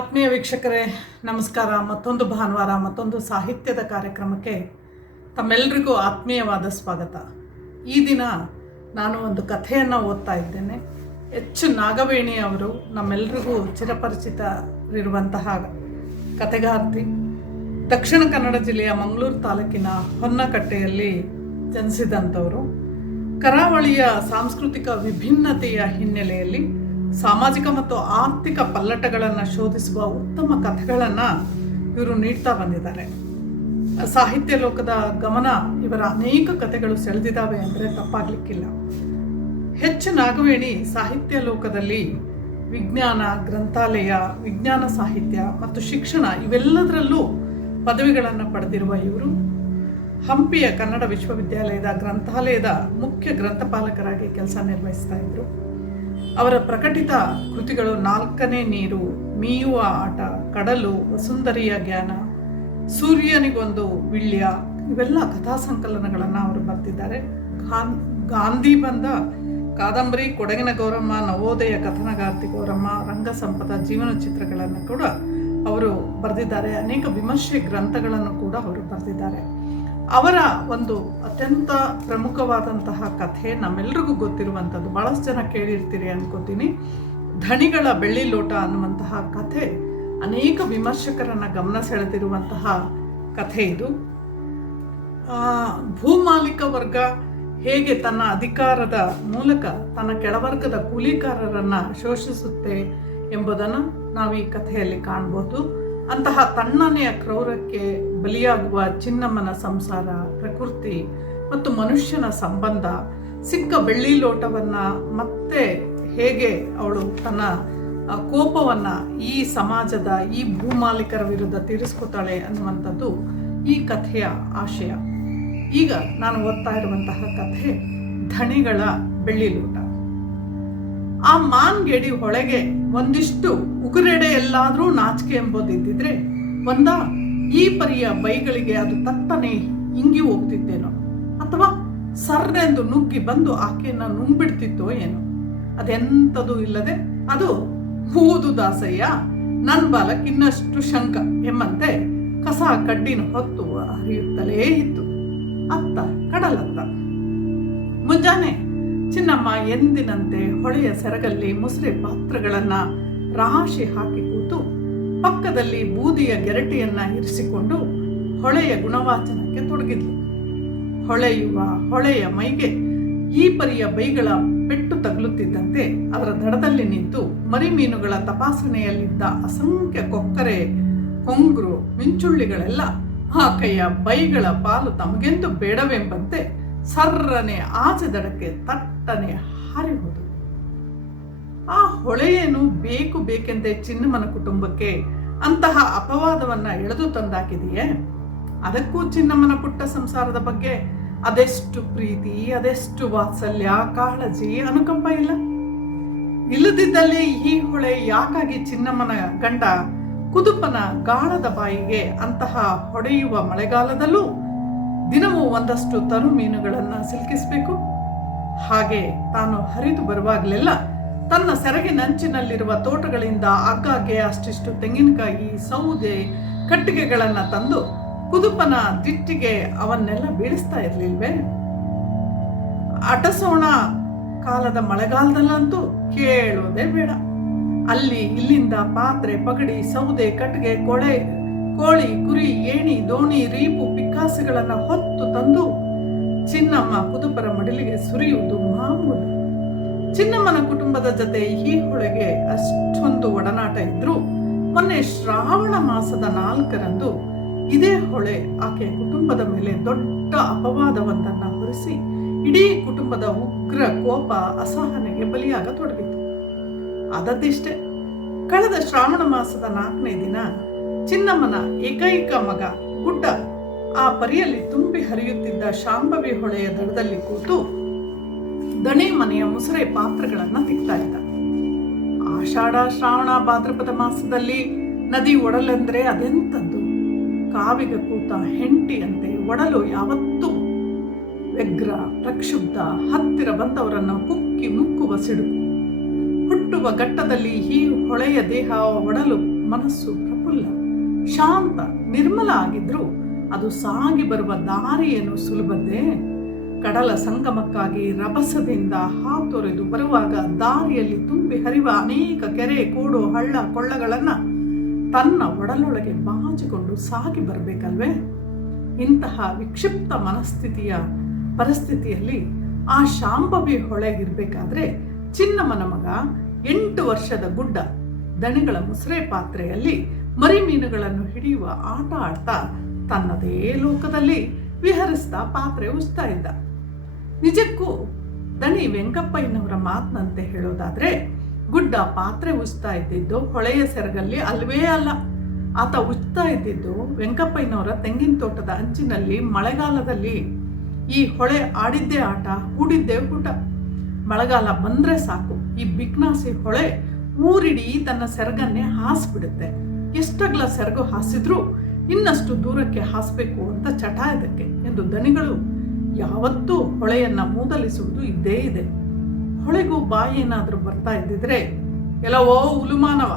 ಆತ್ಮೀಯ ವೀಕ್ಷಕರೇ ನಮಸ್ಕಾರ. ಮತ್ತೊಂದು ಭಾನುವಾರ ಮತ್ತೊಂದು ಸಾಹಿತ್ಯದ ಕಾರ್ಯಕ್ರಮಕ್ಕೆ ತಮ್ಮೆಲ್ಲರಿಗೂ ಆತ್ಮೀಯವಾದ ಸ್ವಾಗತ. ಈ ದಿನ ನಾನು ಒಂದು ಕಥೆಯನ್ನು ಓದ್ತಾ ಇದ್ದೇನೆ. ಎಚ್ ನಾಗವೇಣಿ ಅವರು ನಮ್ಮೆಲ್ಲರಿಗೂ ಚಿರಪರಿಚಿತರಿರುವಂತಹ ಕಥೆಗಾರ್ತಿ. ದಕ್ಷಿಣ ಕನ್ನಡ ಜಿಲ್ಲೆಯ ಮಂಗಳೂರು ತಾಲೂಕಿನ ಹೊನ್ನಕಟ್ಟೆಯಲ್ಲಿ ಜನಿಸಿದಂಥವರು. ಕರಾವಳಿಯ ಸಾಂಸ್ಕೃತಿಕ ವಿಭಿನ್ನತೆಯ ಹಿನ್ನೆಲೆಯಲ್ಲಿ ಸಾಮಾಜಿಕ ಮತ್ತು ಆರ್ಥಿಕ ಪಲ್ಲಟಗಳನ್ನು ಶೋಧಿಸುವ ಉತ್ತಮ ಕಥೆಗಳನ್ನು ಇವರು ನೀಡ್ತಾ ಬಂದಿದ್ದಾರೆ. ಸಾಹಿತ್ಯ ಲೋಕದ ಗಮನ ಇವರ ಅನೇಕ ಕಥೆಗಳು ಸೆಳೆದಿದ್ದಾವೆ ಅಂದರೆ ತಪ್ಪಾಗಲಿಕ್ಕಿಲ್ಲ. ಎಚ್ ನಾಗವೇಣಿ ಸಾಹಿತ್ಯ ಲೋಕದಲ್ಲಿ ವಿಜ್ಞಾನ, ಗ್ರಂಥಾಲಯ, ವಿಜ್ಞಾನ ಸಾಹಿತ್ಯ ಮತ್ತು ಶಿಕ್ಷಣ ಇವೆಲ್ಲದರಲ್ಲೂ ಪದವಿಗಳನ್ನು ಪಡೆದಿರುವ ಇವರು ಹಂಪಿಯ ಕನ್ನಡ ವಿಶ್ವವಿದ್ಯಾಲಯದ ಗ್ರಂಥಾಲಯದ ಮುಖ್ಯ ಗ್ರಂಥಪಾಲಕರಾಗಿ ಕೆಲಸ ನಿರ್ವಹಿಸ್ತಾ ಇದ್ದರು. ಅವರ ಪ್ರಕಟಿತ ಕೃತಿಗಳು ನಾಲ್ಕನೇ ನೀರು, ಮೀಯುವ ಆಟ, ಕಡಲು, ವಸುಂಧರಿಯ ಜ್ಞಾನ, ಸೂರ್ಯನಿಗೊಂದು ವಿಳ್ಯ ಇವೆಲ್ಲ ಕಥಾ ಸಂಕಲನಗಳನ್ನು ಅವರು ಬರೆದಿದ್ದಾರೆ. ಗಾಂಧಿ ಬಂದ ಕಾದಂಬರಿ, ಕೊಡಗಿನ ಗೌರಮ್ಮ, ನವೋದಯ ಕಥನಗಾರ್ತಿ ಗೌರಮ್ಮ, ರಂಗಸಂಪದ ಜೀವನ ಚಿತ್ರಗಳನ್ನು ಕೂಡ ಅವರು ಬರೆದಿದ್ದಾರೆ. ಅನೇಕ ವಿಮರ್ಶೆ ಗ್ರಂಥಗಳನ್ನು ಕೂಡ ಅವರು ಬರೆದಿದ್ದಾರೆ. ಅವರ ಒಂದು ಅತ್ಯಂತ ಪ್ರಮುಖವಾದಂತಹ ಕಥೆ ನಮ್ಮೆಲ್ಲರಿಗೂ ಗೊತ್ತಿರುವಂಥದ್ದು, ಭಾಳಷ್ಟು ಜನ ಕೇಳಿರ್ತೀರಿ ಅನ್ಕೋತೀನಿ, ಧಣಿಗಳ ಬೆಳ್ಳಿ ಲೋಟ ಅನ್ನುವಂತಹ ಕಥೆ ಅನೇಕ ವಿಮರ್ಶಕರನ್ನು ಗಮನ ಸೆಳೆದಿರುವಂತಹ ಕಥೆ ಇದು. ಭೂಮಾಲಿಕ ವರ್ಗ ಹೇಗೆ ತನ್ನ ಅಧಿಕಾರದ ಮೂಲಕ ತನ್ನ ಕೆಳವರ್ಗದ ಕೂಲಿಕಾರರನ್ನು ಶೋಷಿಸುತ್ತೆ ಎಂಬುದನ್ನು ನಾವು ಈ ಕಥೆಯಲ್ಲಿ ಕಾಣ್ಬೋದು. ಅಂತಹ ತಣ್ಣನೆಯ ಕ್ರೌರ್ಯಕ್ಕೆ ಬಲಿಯಾಗುವ ಚಿನ್ನಮ್ಮನ ಸಂಸಾರ, ಪ್ರಕೃತಿ ಮತ್ತು ಮನುಷ್ಯನ ಸಂಬಂಧ, ಸಿಕ್ಕ ಬೆಳ್ಳಿ ಲೋಟವನ್ನು ಮತ್ತೆ ಹೇಗೆ ಅವಳು ತನ್ನ ಕೋಪವನ್ನು ಈ ಸಮಾಜದ ಈ ಭೂಮಾಲೀಕರ ವಿರುದ್ಧ ತೀರಿಸ್ಕೊತಾಳೆ ಅನ್ನುವಂಥದ್ದು ಈ ಕಥೆಯ ಆಶಯ. ಈಗ ನಾನು ಓದ್ತಾ ಇರುವಂತಹ ಕಥೆ ಧಣಿಗಳ ಬೆಳ್ಳಿ ಲೋಟ. ಆ ಮಾನ್ಗೆಡಿ ಹೊಳೆಗೆ ಒಂದಿಷ್ಟು ಉಗುರೆಡೆ ಎಲ್ಲಾದರೂ ನಾಚಿಕೆ ಎಂಬುದಿದ್ದಿದ್ರೆ ಈ ಪರಿಯ ಬೈಗಳಿಗೆ ಅದು ತಟ್ಟನೆ ಇಂಗಿ ಹೋಗ್ತಿತ್ತೇನೋ, ಅಥವಾ ಸರ್ರೆಂದು ನುಗ್ಗಿ ಬಂದು ಆಕೆಯನ್ನು ನುಂಬಿಡ್ತಿತ್ತೋ ಏನೋ. ಅದೆಂಥದೂ ಇಲ್ಲದೆ ಅದು ಹೂದು ದಾಸಯ್ಯ ನನ್ನ ಬಾಲಕ್ ಇನ್ನಷ್ಟು ಶಂಕ ಎಂಬಂತೆ ಕಸ ಕಡ್ಡಿನ ಹೊತ್ತು ಹರಿಯುತ್ತಲೇ ಇತ್ತು ಅತ್ತ ಕಡಲತ್ತ. ಮುಂಜಾನೆ ಚಿನ್ನಮ್ಮ ಎಂದಿನಂತೆ ಹೊಳೆಯ ಸೆರಗಲ್ಲಿ ಮುಸುರೆ ಪಾತ್ರಗಳನ್ನು ರಾಶಿ ಹಾಕಿ ಕೂತು ಪಕ್ಕದಲ್ಲಿ ಬೂದಿಯ ಗೆರಟೆಯನ್ನ ಇರಿಸಿಕೊಂಡು ಹೊಳೆಯ ಗುಣವಾಚನಕ್ಕೆ ತೊಡಗಿದ್ಲು. ಹೊಳೆಯ ಮೈಗೆ ಈ ಪರಿಯ ಬೈಗಳ ಪೆಟ್ಟು ತಗುಲುತ್ತಿದ್ದಂತೆ ಅದರ ದಡದಲ್ಲಿ ನಿಂತು ಮರಿ ಮೀನುಗಳ ತಪಾಸಣೆಯಲ್ಲಿದ್ದ ಅಸಂಖ್ಯ ಕೊಕ್ಕರೆ, ಕೊಂಗ್ರು, ಮಿಂಚುಳ್ಳಿಗಳೆಲ್ಲ ಆಕೆಯ ಬೈಗಳ ಪಾಲು ತಮಗೆಂದು ಬೇಡವೆಂಬಂತೆ ಸರ್ರನೆ ಆಚೆ ದಡಕ್ಕೆ ತಟ್ಟನೆ ಹಾರಿ ಹೋದು. ಆ ಹೊಳೆಯೇನು ಬೇಕೆಂದೇ ಚಿನ್ನಮ್ಮನ ಕುಟುಂಬಕ್ಕೆ ಅಂತಹ ಅಪವಾದವನ್ನ ಎಳೆದು ತಂದಾಕಿದೆಯೇ? ಅದಕ್ಕೂ ಚಿನ್ನಮ್ಮನ ಪುಟ್ಟ ಸಂಸಾರದ ಬಗ್ಗೆ ಅದೆಷ್ಟು ಪ್ರೀತಿ, ಅದೆಷ್ಟು ವಾತ್ಸಲ್ಯ, ಕಾಳಜಿ, ಅನುಕಂಪ ಇಲ್ಲದಿದ್ದಲ್ಲಿ ಈ ಹೊಳೆ ಯಾಕಾಗಿ ಚಿನ್ನಮ್ಮನ ಗಂಡ ಕುದುಪನ ಗಾಳದ ಬಾಯಿಗೆ ಅಂತಹ ಹೊಡೆಯುವ ಮಳೆಗಾಲದಲ್ಲೂ ದಿನವೂ ಒಂದಷ್ಟು ತರು ಮೀನುಗಳನ್ನು ಸಿಲುಕಿಸಬೇಕು? ಹಾಗೆ ತಾನು ಹರಿದು ಬರುವಾಗಲೆಲ್ಲ ತನ್ನ ಸೆರಗಿನಂಚಿನಲ್ಲಿರುವ ತೋಟಗಳಿಂದ ಆಗಾಗ್ಗೆ ಅಷ್ಟಿಷ್ಟು ತೆಂಗಿನಕಾಯಿ, ಸೌದೆ, ಕಟ್ಟಿಗೆಗಳನ್ನು ತಂದು ಕುದುಪನ ದಿಟ್ಟಿಗೆ ಅವನ್ನೆಲ್ಲ ಬೀಳಿಸ್ತಾ ಇರಲಿಲ್ವೇ? ಅಟಸೋಣ ಕಾಲದ ಮಳೆಗಾಲದಲ್ಲಂತೂ ಕೇಳೋದೇ ಬೇಡ. ಅಲ್ಲಿ ಇಲ್ಲಿಂದ ಪಾತ್ರೆ, ಪಗಡಿ, ಸೌದೆ, ಕಟ್ಟಿಗೆ, ಕೋಳಿ, ಕುರಿ, ಏಣಿ, ದೋಣಿ, ರೀಪು, ಪಿಕ್ಕಾಸುಗಳನ್ನು ಹೊತ್ತು ತಂದು ಚಿನ್ನಮ್ಮ ಕುದುಪರ ಮಡಿಲಿಗೆ ಸುರಿಯುವುದು ಮಾಮೂಲು. ಚಿನ್ನಮ್ಮನ ಕುಟುಂಬದ ಜೊತೆ ಈ ಹೊಳೆಗೆ ಅಷ್ಟೊಂದು ಒಡನಾಟ ಇದ್ರೂ ಮೊನ್ನೆ ಶ್ರಾವಣ ಮಾಸದ 4ರಂದು ಇದೇ ಹೊಳೆ ಆಕೆಯ ಕುಟುಂಬದ ಮೇಲೆ ದೊಡ್ಡ ಅಪವಾದವೊಂದನ್ನು ಹೊರಿಸಿ ಇಡೀ ಕುಟುಂಬದ ಉಗ್ರ ಕೋಪ, ಅಸಹನೆಗೆ ಬಲಿಯಾಗತೊಡಗಿತು. ಅದದಿಷ್ಟೇ, ಕಳೆದ ಶ್ರಾವಣ ಮಾಸದ 4ನೇ ದಿನ ಚಿನ್ನಮ್ಮನ ಏಕೈಕ ಮಗ ಗುಡ್ಡ ಆ ಪರಿಯಲ್ಲಿ ತುಂಬಿ ಹರಿಯುತ್ತಿದ್ದ ಶಾಂಭವಿ ಹೊಳೆಯ ದಡದಲ್ಲಿ ಕೂತು ದಣಿ ಮನೆಯ ಮುಸುರೆ ಪಾತ್ರಗಳನ್ನು ತಿಕ್ತಾ ಇದ್ದ. ಆಷಾಢ, ಶ್ರಾವಣ, ಭಾದ್ರಪದ ಮಾಸದಲ್ಲಿ ನದಿ ಒಡಲೆಂದ್ರೆ ಅದೆಂಥದ್ದು! ಕಾವಿಗೆ ಕೂತ ಹೆಂಟಿಯಂತೆ ಒಡಲು ಯಾವತ್ತೂ ವ್ಯಗ್ರ, ಪ್ರಕ್ಷುಬ್ಧ, ಹತ್ತಿರ ಬಂದವರನ್ನು ಕುಕ್ಕಿ ಮುಕ್ಕುವ ಸಿಡುಕು. ಹುಟ್ಟುವ ಘಟ್ಟದಲ್ಲಿ ಈ ಹೊಳೆಯ ದೇಹ ಒಡಲು ಮನಸ್ಸು ಪ್ರಫುಲ್ಲ, ಶಾಂತ, ನಿರ್ಮಲ ಆಗಿದ್ರೂ ಅದು ಸಾಗಿ ಬರುವ ದಾರಿಯೇನು ಸುಲಭದ್ದೇ? ಕಡಲ ಸಂಗಮಕ್ಕಾಗಿ ರಭಸದಿಂದ ಹಾತೊರೆದು ಬರುವಾಗ ದಾರಿಯಲ್ಲಿ ತುಂಬಿ ಹರಿವ ಅನೇಕ ಕೆರೆ, ಕೋಡು, ಹಳ್ಳ, ಕೊಳ್ಳಗಳನ್ನು ತನ್ನ ಒಡಲೊಳಗೆ ಬಾಚಿಕೊಂಡು ಸಾಗಿ ಬರಬೇಕಲ್ವೇ? ಇಂತಹ ವಿಕ್ಷಿಪ್ತ ಪರಿಸ್ಥಿತಿಯಲ್ಲಿ ಆ ಶಾಂಭವಿ ಹೊಳೆಗಿರ್ಬೇಕಾದ್ರೆ ಚಿನ್ನಮ್ಮನ ಮಗ 8 ವರ್ಷದ ಗುಡ್ಡ ದಣಿಗಳ ಮುಸುರೆ ಪಾತ್ರೆಯಲ್ಲಿ ಮರಿ ಮೀನುಗಳನ್ನು ಹಿಡಿಯುವ ಆಟ ಆಡ್ತಾ ತನ್ನದೇ ಲೋಕದಲ್ಲಿ ವಿಹರಿಸ್ತಾ ಪಾತ್ರೆ ಉಜ್ತಾ ಇದ್ದ. ನಿಜಕ್ಕೂ ದಣಿ ವೆಂಕಪ್ಪಯ್ಯನವರ ಮಾತಿನಂತೆ ಹೇಳೋದಾದ್ರೆ ಗುಡ್ಡ ಪಾತ್ರೆ ಉಜ್ತಾ ಇದ್ದಿದ್ದು ಹೊಳೆಯ ಸೆರಗಲ್ಲಿ ಅಲ್ವೇ ಅಲ್ಲ. ಆತ ಉಜ್ತಾ ಇದ್ದಿದ್ದು ವೆಂಕಪ್ಪಯ್ಯನವರ ತೆಂಗಿನ ತೋಟದ ಅಂಚಿನಲ್ಲಿ ಮಳೆಗಾಲದಲ್ಲಿ. ಈ ಹೊಳೆ ಆಡಿದ್ದೇ ಆಟ, ಹೂಡಿದ್ದೇ ಊಟ. ಮಳೆಗಾಲ ಬಂದ್ರೆ ಸಾಕು, ಈ ಬಿಕ್ನಾಸಿ ಹೊಳೆ ಊರಿಡೀ ತನ್ನ ಸೆರಗನ್ನೇ ಹಾಸ್ಬಿಡುತ್ತೆ. ಎಷ್ಟಗ್ಲ ಸೆರಗು ಹಾಸಿದ್ರೂ ಇನ್ನಷ್ಟು ದೂರಕ್ಕೆ ಹಾಸಬೇಕು ಅಂತ ಚಟ ಇದಕ್ಕೆ ಎಂದು ದಣಿಗಳು ಯಾವತ್ತೂ ಹೊಳೆಯನ್ನ ಮೂದಲಿಸುವುದು ಇದ್ದೇ ಇದೆ. ಹೊಳೆಗೂ ಬಾಯಿ ಏನಾದರೂ ಬರ್ತಾ ಇದ್ದಿದ್ರೆ, ಎಲ್ಲವೋ ಉಲುಮಾನವ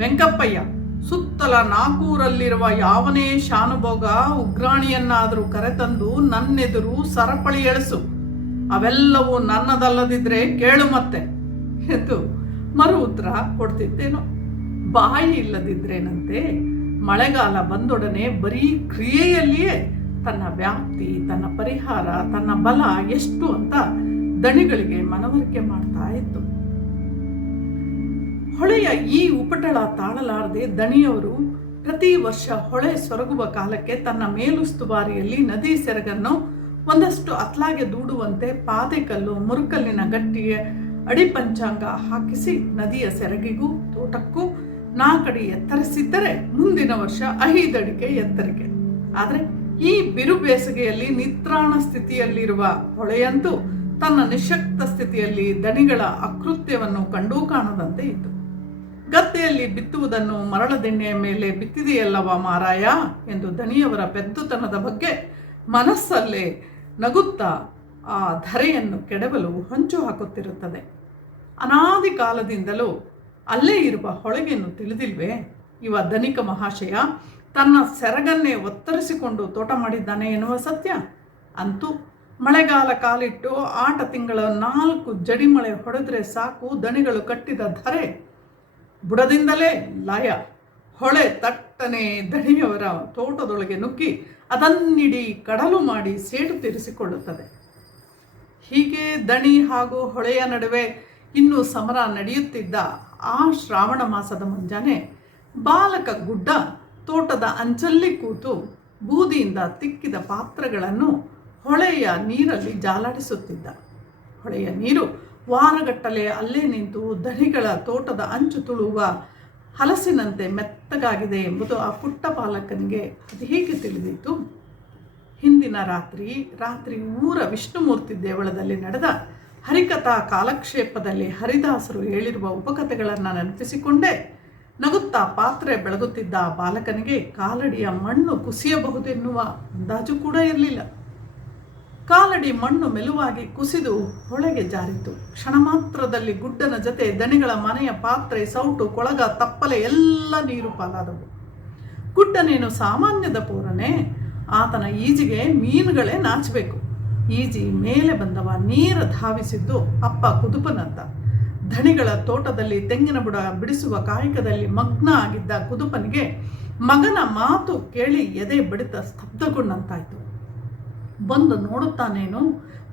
ವೆಂಕಪ್ಪಯ್ಯ, ಸುತ್ತಲ ನಾಗೂರಲ್ಲಿರುವ ಯಾವನೇ ಶಾನುಭೋಗ ಉಗ್ರಾಣಿಯನ್ನಾದರೂ ಕರೆತಂದು ನನ್ನೆದುರು ಸರಪಳಿ ಎಳೆಸು, ಅವೆಲ್ಲವೂ ನನ್ನದಲ್ಲದಿದ್ರೆ ಕೇಳು ಮತ್ತೆ ಎಂದು ಮರು ಉತ್ತರ ಕೊಡ್ತಿದ್ದೇನೋ. ಬಾಯಿ ಇಲ್ಲದಿದ್ರೇನಂತೆ ಮಳೆಗಾಲ ಬಂದೊಡನೆ ಬರೀ ಕ್ರಿಯೆಯಲ್ಲಿಯೇ ತನ್ನ ವ್ಯಾಪ್ತಿ, ತನ್ನ ಪರಿಹಾರ, ತನ್ನ ಬಲ ಎಷ್ಟು ಅಂತ ದಣಿಗಳಿಗೆ ಮನವರಿಕೆ ಮಾಡ್ತಾ ಇತ್ತು. ಹೊಳೆಯ ಈ ಉಪಟಳ ತಾಳಲಾರದೆ ದಣಿಯವರು ಪ್ರತಿ ವರ್ಷ ಹೊಳೆ ಸೊರಗುವ ಕಾಲಕ್ಕೆ ತನ್ನ ಮೇಲುಸ್ತುವಾರಿಯಲ್ಲಿ ನದಿ ಸೆರಗನ್ನು ಒಂದಷ್ಟು ಅತ್ಲಾಗೆ ದೂಡುವಂತೆ ಪಾದೆಕಲ್ಲು, ಮುರುಕಲ್ಲಿನ ಗಟ್ಟಿಯ ಅಡಿಪಂಚಾಂಗ ಹಾಕಿಸಿ ನದಿಯ ಸೆರಗಿಗೂ ತೋಟಕ್ಕೂ 4 ಅಡಿ ಎತ್ತರಿಸಿದ್ದರೆ ಮುಂದಿನ ವರ್ಷ 5 ಅಡಿಗೆ ಎತ್ತರಿಕೆ. ಆದರೆ ಈ ಬಿರು ಬೇಸಿಗೆಯಲ್ಲಿ ನಿತ್ರಾಣ ಸ್ಥಿತಿಯಲ್ಲಿರುವ ಹೊಳೆಯಂತೂ ತನ್ನ ನಿಶಕ್ತ ಸ್ಥಿತಿಯಲ್ಲಿ ದಣಿಗಳ ಅಕೃತ್ಯವನ್ನು ಕಂಡೂ ಕಾಣದಂತೆ ಇತ್ತು. ಗದ್ದೆಯಲ್ಲಿ ಬಿತ್ತುವುದನ್ನು ಮರಳದೆಣ್ಣೆಯ ಮೇಲೆ ಬಿತ್ತಿದೆಯಲ್ಲವ ಮಾರಾಯ ಎಂದು ದಣಿಯವರ ಪೆದ್ದುತನದ ಬಗ್ಗೆ ಮನಸ್ಸಲ್ಲೇ ನಗುತ್ತಾ ಆ ಧರೆಯನ್ನು ಕೆಡವಲು ಹೊಂಚು ಹಾಕುತ್ತಿರುತ್ತದೆ. ಅನಾದಿ ಕಾಲದಿಂದಲೂ ಅಲ್ಲೇ ಇರುವ ಹೊಳೆಗೆಯನ್ನು ತಿಳಿದಿಲ್ವೇ? ಇವ ಧನಿಕ ಮಹಾಶಯ ತನ್ನ ಸೆರಗನ್ನೇ ಒತ್ತರಿಸಿಕೊಂಡು ತೋಟ ಮಾಡಿದ್ದಾನೆ ಎನ್ನುವ ಸತ್ಯ. ಅಂತೂ ಮಳೆಗಾಲ ಕಾಲಿಟ್ಟು ಆಟ ತಿಂಗಳ 4 ಜಡಿಮಳೆ ಹೊಡೆದ್ರೆ ಸಾಕು, ದಣಿಗಳು ಕಟ್ಟಿದ ಧರೆ ಬುಡದಿಂದಲೇ ಲಯ. ಹೊಳೆ ತಟ್ಟನೆ ದಣಿಯವರ ತೋಟದೊಳಗೆ ನುಗ್ಗಿ ಅದನ್ನಿಡೀ ಕಡಲು ಮಾಡಿ ಸೇಡು ತೀರಿಸಿಕೊಳ್ಳುತ್ತದೆ. ಹೀಗೆ ದಣಿ ಹಾಗೂ ಹೊಳೆಯ ನಡುವೆ ಇನ್ನೂ ಸಮರ ನಡೆಯುತ್ತಿದ್ದ ಆ ಶ್ರಾವಣ ಮಾಸದ ಮುಂಜಾನೆ ಬಾಲಕ ಗುಡ್ಡ ತೋಟದ ಅಂಚಲ್ಲಿ ಕೂತು ಬೂದಿಯಿಂದ ತಿಕ್ಕಿದ ಪಾತ್ರಗಳನ್ನು ಹೊಳೆಯ ನೀರಲ್ಲಿ ಜಾಲಾಡಿಸುತ್ತಿದ್ದ. ಹೊಳೆಯ ನೀರು ವಾರಗಟ್ಟಲೆ ಅಲ್ಲೇ ನಿಂತು ದಣಿಗಳ ತೋಟದ ಅಂಚು ತುಳುವ ಹಲಸಿನಂತೆ ಮೆತ್ತಗಾಗಿದೆ ಎಂಬುದು ಆ ಪುಟ್ಟ ಬಾಲಕನಿಗೆ ಅದು ಹೇಗೆ ತಿಳಿದಿತ್ತು? ಹಿಂದಿನ ರಾತ್ರಿ ಊರ ವಿಷ್ಣುಮೂರ್ತಿ ದೇವಳದಲ್ಲಿ ನಡೆದ ಹರಿಕಥಾ ಕಾಲಕ್ಷೇಪದಲ್ಲಿ ಹರಿದಾಸರು ಹೇಳಿರುವ ಉಪಕಥೆಗಳನ್ನು ನೆನಪಿಸಿಕೊಂಡೇ ನಗುತ್ತಾ ಪಾತ್ರೆ ಬೆಳಗುತ್ತಿದ್ದ ಆ ಬಾಲಕನಿಗೆ ಕಾಲಡಿಯ ಮಣ್ಣು ಕುಸಿಯಬಹುದೆನ್ನುವ ಅಂದಾಜು ಕೂಡ ಇರಲಿಲ್ಲ. ಕಾಲಡಿ ಮಣ್ಣು ಮೆಲುವಾಗಿ ಕುಸಿದು ಹೊಳೆಗೆ ಜಾರಿತು. ಕ್ಷಣ ಮಾತ್ರದಲ್ಲಿ ಗುಡ್ಡನ ಜೊತೆ ದಣಿಗಳ ಮನೆಯ ಪಾತ್ರೆ, ಸೌಟು, ಕೊಳಗ, ತಪ್ಪಲೆ ಎಲ್ಲ ನೀರು ಪಾಲಾದವು. ಗುಡ್ಡನೇನು ಸಾಮಾನ್ಯದ ಪೂರನೆ, ಆತನ ಈಜಿಗೆ ಮೀನುಗಳೇ ನಾಚಬೇಕು. ಈಜಿ ಮೇಲೆ ಬಂದವ ನೀರ ಧಾವಿಸಿದ್ದು ಅಪ್ಪ ಕುದುಪನಂತ. ಧಣಿಗಳ ತೋಟದಲ್ಲಿ ತೆಂಗಿನ ಬುಡ ಬಿಡಿಸುವ ಕಾಯಕದಲ್ಲಿ ಮಗ್ನ ಆಗಿದ್ದ ಕುದುಪನಿಗೆ ಮಗನ ಮಾತು ಕೇಳಿ ಎದೆ ಬಡಿತ ಸ್ತಬ್ಧಗೊಂಡಂತಾಯ್ತು. ಬಂದು ನೋಡುತ್ತಾನೇನು,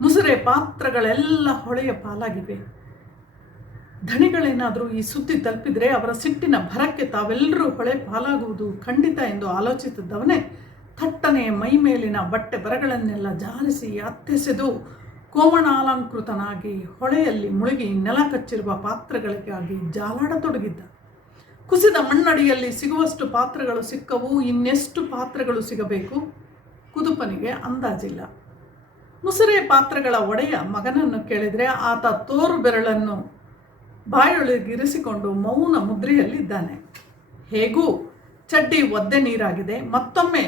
ಮುಸುರೆ ಪಾತ್ರಗಳೆಲ್ಲ ಹೊಳೆಯ ಪಾಲಾಗಿವೆ. ಧಣಿಗಳೇನಾದರೂ ಈ ಸುದ್ದಿ ತಲುಪಿದರೆ ಅವರ ಸಿಟ್ಟಿನ ಭರಕ್ಕೆ ತಾವೆಲ್ಲರೂ ಹೊಳೆ ಪಾಲಾಗುವುದು ಖಂಡಿತ ಎಂದು ಆಲೋಚಿಸಿದ್ದವನೇ ಥಟ್ಟನೆ ಮೈ ಮೇಲಿನ ಬಟ್ಟೆ ಬರಗಳನ್ನೆಲ್ಲ ಜಾರಿಸಿ ಅತ್ತೆಸೆದು ಕೋಮಣಾಲಂಕೃತನಾಗಿ ಹೊಳೆಯಲ್ಲಿ ಮುಳುಗಿ ನೆಲ ಕಚ್ಚಿರುವ ಪಾತ್ರಗಳಿಗಾಗಿ ಜಾಲಾಡತೊಡಗಿದ್ದ. ಕುಸಿದ ಮಣ್ಣಡಿಯಲ್ಲಿ ಸಿಗುವಷ್ಟು ಪಾತ್ರಗಳು ಸಿಕ್ಕವು, ಇನ್ನೆಷ್ಟು ಪಾತ್ರಗಳು ಸಿಗಬೇಕು? ಕುದುಪನಿಗೆ ಅಂದಾಜಿಲ್ಲ. ಮುಸುರೆ ಪಾತ್ರಗಳ ಒಡೆಯ ಮಗನನ್ನು ಕೇಳಿದರೆ ಆತ ತೋರು ಬೆರಳನ್ನು ಬಾಯೊಳಗಿರಿಸಿಕೊಂಡು ಮೌನ ಮುದ್ರೆಯಲ್ಲಿದ್ದಾನೆ. ಹೇಗೂ ಚಡ್ಡಿ ಒದ್ದೆ ನೀರಾಗಿದೆ, ಮತ್ತೊಮ್ಮೆ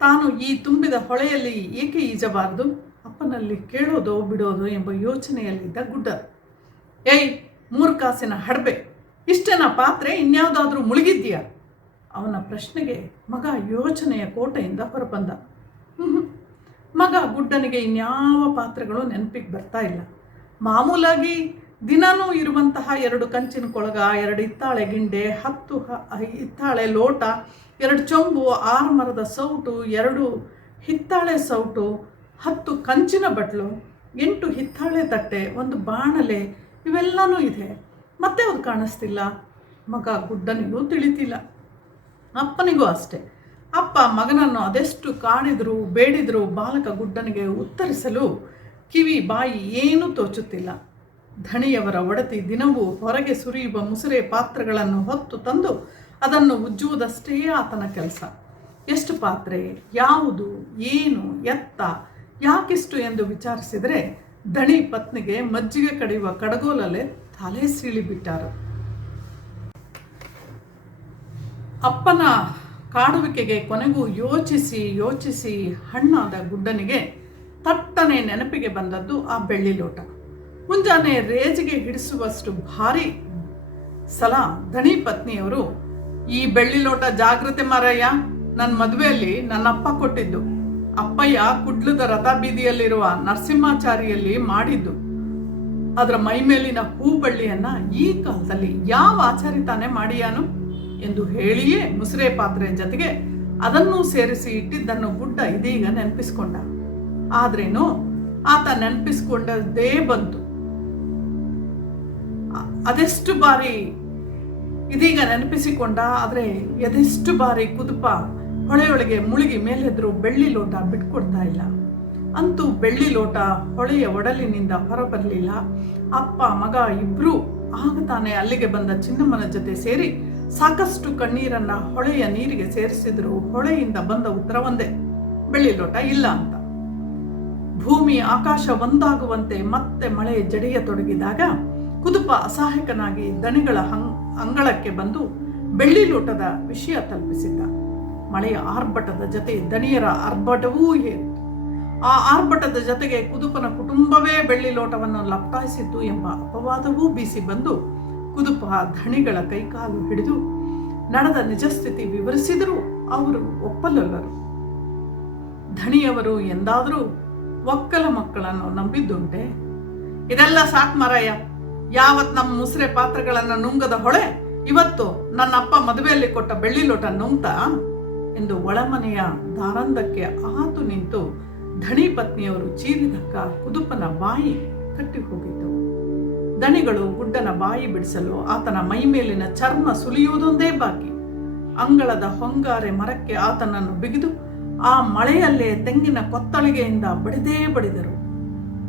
ತಾನು ಈ ತುಂಬಿದ ಹೊಳೆಯಲ್ಲಿ ಏಕೆ ಈಜಬಾರದು? ಅಪ್ಪನಲ್ಲಿ ಕೇಳೋದೋ ಬಿಡೋದು ಎಂಬ ಯೋಚನೆಯಲ್ಲಿದ್ದ ಗುಡ್ಡ. ಏಯ್ 3 ಕಾಸಿನ ಹಡಬೆ, ಇಷ್ಟೇನ ಪಾತ್ರೆ? ಇನ್ಯಾವುದಾದ್ರೂ ಮುಳುಗಿದ್ಯಾ ಅವನ ಪ್ರಶ್ನೆಗೆ ಮಗ ಯೋಚನೆಯ ಕೋಟೆಯಿಂದ ಹೊರಬಂದ. ಮಗ ಗುಡ್ಡನಿಗೆ ಇನ್ಯಾವ ಪಾತ್ರೆಗಳು ನೆನಪಿಗೆ ಬರ್ತಾ ಇಲ್ಲ. ಮಾಮೂಲಾಗಿ ದಿನವೂ ಇರುವಂತಹ 2 ಕಂಚಿನ ಕೊಳಗ, 2 ಹಿತ್ತಾಳೆ ಗಿಂಡೆ, 10 ಹಿತ್ತಾಳೆ ಲೋಟ, 2 ಚೊಂಬು, 6 ಮರದ ಸೌಟು, 2 ಹಿತ್ತಾಳೆ ಸೌಟು, 10 ಕಂಚಿನ ಬಟ್ಲು, 8 ಹಿತ್ತಾಳೆ ತಟ್ಟೆ, 1 ಬಾಣಲೆ, ಇವೆಲ್ಲನೂ ಇದೆ. ಮತ್ತೆ ಅದು ಕಾಣಿಸ್ತಿಲ್ಲ. ಮಗ ಗುಡ್ಡನಿಗೂ ತಿಳಿತಿಲ್ಲ, ಅಪ್ಪನಿಗೂ ಅಷ್ಟೆ. ಅಪ್ಪ ಮಗನನ್ನು ಅದೆಷ್ಟು ಕಾಣಿದ್ರು ಬೇಡಿದ್ರು ಬಾಲಕ ಗುಡ್ಡನಿಗೆ ಉತ್ತರಿಸಲು ಕಿವಿ ಬಾಯಿ ಏನೂ ತೋಚುತ್ತಿಲ್ಲ. ಧಣಿಯವರ ಒಡತಿ ದಿನವೂ ಹೊರಗೆ ಸುರಿಯುವ ಮುಸುರೆ ಪಾತ್ರೆಗಳನ್ನು ಹೊತ್ತು ತಂದು ಅದನ್ನು ಉಜ್ಜುವುದಷ್ಟೇ ಆತನ ಕೆಲಸ. ಎಷ್ಟು ಪಾತ್ರೆ, ಯಾವುದು, ಏನು, ಎತ್ತ, ಯಾಕಿಷ್ಟು ಎಂದು ವಿಚಾರಿಸಿದರೆ ಧಣಿ ಪತ್ನಿಗೆ ಮಜ್ಜಿಗೆ ಕಡಿಯುವ ಕಡಗೋಲಲ್ಲೇ ತಲೆ ಸೀಳಿಬಿಟ್ಟಾರು. ಅಪ್ಪನ ಕಾಡುವಿಕೆಗೆ ಕೊನೆಗೂ ಯೋಚಿಸಿ ಹಣ್ಣಾದ ಗುಡ್ಡನಿಗೆ ತಟ್ಟನೆ ನೆನಪಿಗೆ ಬಂದದ್ದು ಆ ಬೆಳ್ಳಿ ಲೋಟ. ಮುಂಜಾನೆ ರೇಜಿಗೆ ಹಿಡಿಸುವಷ್ಟು ಭಾರಿ ಸಲ ಧಣಿ ಪತ್ನಿಯವರು, ಈ ಬೆಳ್ಳಿ ಲೋಟ ಜಾಗ್ರತೆ ಮಾರಯ್ಯ, ನನ್ನ ಮದುವೆಯಲ್ಲಿ ನನ್ನಪ್ಪ ಕೊಟ್ಟಿದ್ದು, ಅಪ್ಪಯ್ಯ ಕುಡ್ಲದ ರಥ ಬೀದಿಯಲ್ಲಿರುವ ನರಸಿಂಹಾಚಾರಿಯಲ್ಲಿ ಮಾಡಿದ್ದು, ಅದರ ಮೈಮೇಲಿನ ಹೂಬಳ್ಳಿಯನ್ನ ಈ ಕಾಲದಲ್ಲಿ ಯಾವ ಆಚಾರಿ ತಾನೇ ಮಾಡಿಯಾನು ಎಂದು ಹೇಳಿಯೇ ಮುಸುರೆ ಪಾತ್ರೆ ಜೊತೆಗೆ ಅದನ್ನೂ ಸೇರಿಸಿ ಇಟ್ಟಿದ್ದನ್ನು ಗುಡ್ಡ ಇದೀಗ ನೆನಪಿಸ್ಕೊಂಡ. ಆದ್ರೇನು ಆತ ನೆನಪಿಸ್ಕೊಂಡದ್ದೇ ಬಂತು. ಅದೆಷ್ಟು ಬಾರಿ ಇದೀಗ ನೆನಪಿಸಿಕೊಂಡ, ಆದರೆ ಅದೆಷ್ಟು ಬಾರಿ ಕುದುಪ ಹೊಳೆಯೊಳಗೆ ಮುಳುಗಿ ಮೇಲೆದ್ರು ಬೆಳ್ಳಿ ಲೋಟ ಬಿಟ್ಕೊಡ್ತಾ ಇಲ್ಲ. ಅಂತೂ ಬೆಳ್ಳಿ ಲೋಟ ಹೊಳೆಯ ಒಡಲಿನಿಂದ ಹೊರಬರಲಿಲ್ಲ. ಅಪ್ಪ ಮಗ ಇಬ್ರು ಆಗ ತಾನೇ ಅಲ್ಲಿಗೆ ಬಂದ ಚಿನ್ನಮ್ಮನ ಜೊತೆ ಸೇರಿ ಸಾಕಷ್ಟು ಕಣ್ಣೀರನ್ನ ಹೊಳೆಯ ನೀರಿಗೆ ಸೇರಿಸಿದ್ರು. ಹೊಳೆಯಿಂದ ಬಂದ ಉತ್ತರ ಒಂದೇ, ಬೆಳ್ಳಿ ಲೋಟ ಇಲ್ಲ ಅಂತ. ಭೂಮಿ ಆಕಾಶ ಒಂದಾಗುವಂತೆ ಮತ್ತೆ ಮಳೆ ಜಡಿಯತೊಡಗಿದಾಗ ಕುದುಪ ಅಸಹಾಯಕನಾಗಿ ದಣಿಗಳ ಅಂಗಳಕ್ಕೆ ಬಂದು ಬೆಳ್ಳಿ ಲೋಟದ ವಿಷಯ ತಲುಪಿಸಿದ್ದ. ಮಳೆಯ ಆರ್ಭಟದ ಜೊತೆ ದಣಿಯರ ಆರ್ಭಟವೂ ಏರಿತು. ಆ ಆರ್ಭಟದ ಜೊತೆಗೆ ಕುದುಪನ ಕುಟುಂಬವೇ ಬೆಳ್ಳಿ ಲೋಟವನ್ನು ಲಪ್ಟಾಯಿಸಿತ್ತು ಎಂಬ ಅಪವಾದವೂ ಬೀಸಿ ಬಂದು ಕುದುಪ ಧಣಿಗಳ ಕೈಕಾಲು ಹಿಡಿದು ನಡೆದ ನಿಜಸ್ಥಿತಿ ವಿವರಿಸಿದರೂ ಅವರು ಒಪ್ಪಲೊಲ್ಲರು. ಧಣಿಯವರು ಎಂದಾದರೂ ಒಕ್ಕಲ ಮಕ್ಕಳನ್ನು ನಂಬಿದ್ದುಂಟೆ? ಇದೆಲ್ಲ ಸಾಕ್ ಮಾರಾಯ, ಯಾವತ್ ನಮ್ಮ ಮುಸುರೆ ಪಾತ್ರೆಗಳನ್ನು ನುಂಗದ ಹೊಳೆ ಇವತ್ತು ನನ್ನಪ್ಪ ಮದುವೆಯಲ್ಲಿ ಕೊಟ್ಟ ಬೆಳ್ಳಿ ಲೋಟ ನುಂಗ್ತಾ ಎಂದು ಒಳಮನೆಯ ದಾರಂದಕ್ಕೆ ಆತು ನಿಂತು ಧಣಿ ಪತ್ನಿಯವರು ಚೀರಿದಕ್ಕ ಕುದುಪನ ಬಾಯಿ ಕಟ್ಟಿ ಹೋಗಿತ್ತು. ದಣಿಗಳು ಗುಡ್ಡನ ಬಾಯಿ ಬಿಡಿಸಲು ಆತನ ಮೈ ಮೇಲಿನ ಚರ್ಮ ಸುಲಿಯುವುದೊಂದೇ ಬಾಕಿ. ಅಂಗಳದ ಹೊಂಗಾರೆ ಮರಕ್ಕೆ ಆತನನ್ನು ಬಿಗಿದು ಆ ಮಳೆಯಲ್ಲೇ ತೆಂಗಿನ ಕೊತ್ತಳಿಗೆಯಿಂದ ಬಡಿದರು.